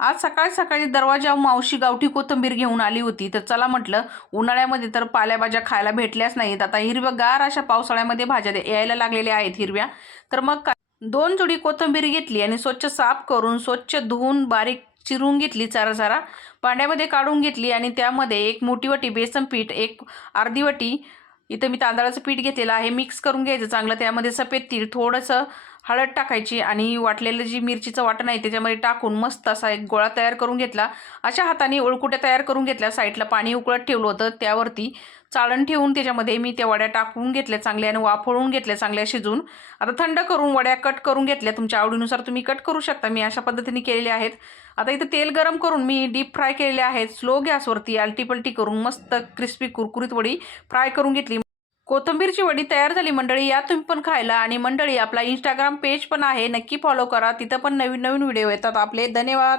आज सकाळी सकाळी दरवाजावर मावशी गावठी कोथिंबीर घेऊन आली होती. तर चला म्हटलं, उन्हाळ्यामध्ये तर पालेभाज्या खायला भेटल्याच नाहीत. आता हिरव्यागार अशा पावसाळ्यामध्ये भाज्या यायला लागलेल्या आहेत हिरव्या. तर मग काय, 2 जुडी कोथिंबीर घेतली आणि स्वच्छ साफ करून, स्वच्छ धुवून, बारीक चिरून घेतली जरा भांड्यामध्ये काढून घेतली आणि त्यामध्ये एक मोठी वाटी बेसन पीठ, एक अर्धी वाटी इथं मी तांदळाचं पीठ घेतलेलं आहे, मिक्स करून घ्यायचं चांगलं. त्यामध्ये सफेद तीळ, थोडंसं हळद टाकायची आणि वाटलेलं जी मिरचीचं वाटण आहे त्याच्यामध्ये टाकून मस्त असा एक गोळा तयार करून घेतला. अशा हाताने ओळकुट्या तयार करून घेतल्या. साईडला पाणी उकळत ठेवलं होतं, त्यावरती चाळण ठेवून त्याच्यामध्ये मी त्या वड्या टाकून घेतल्या चांगल्या आणि वाफळून घेतल्या चांगल्या शिजून. आता थंड करून वड्या कट करून घेतल्या. तुमच्या आवडीनुसार तुम्ही कट करू शकता. मी अशा पद्धतीने केलेल्या आहेत. आता इथं तेल गरम करून मी डीप फ्राय केलेले आहेत. स्लो गॅसवरती आलटीपलटी करून मस्त क्रिस्पी कुरकुरीत वडी फ्राय करून घेतली. कोथिंबीरची वडी तयार झाली मंडळी. या तुम्ही पण खायला. आणि मंडळी, आपला इंस्टाग्राम पेज पण आहे, नक्की फॉलो करा. तिथं पण नवीन नवीन व्हिडिओ येतात आपले. धन्यवाद.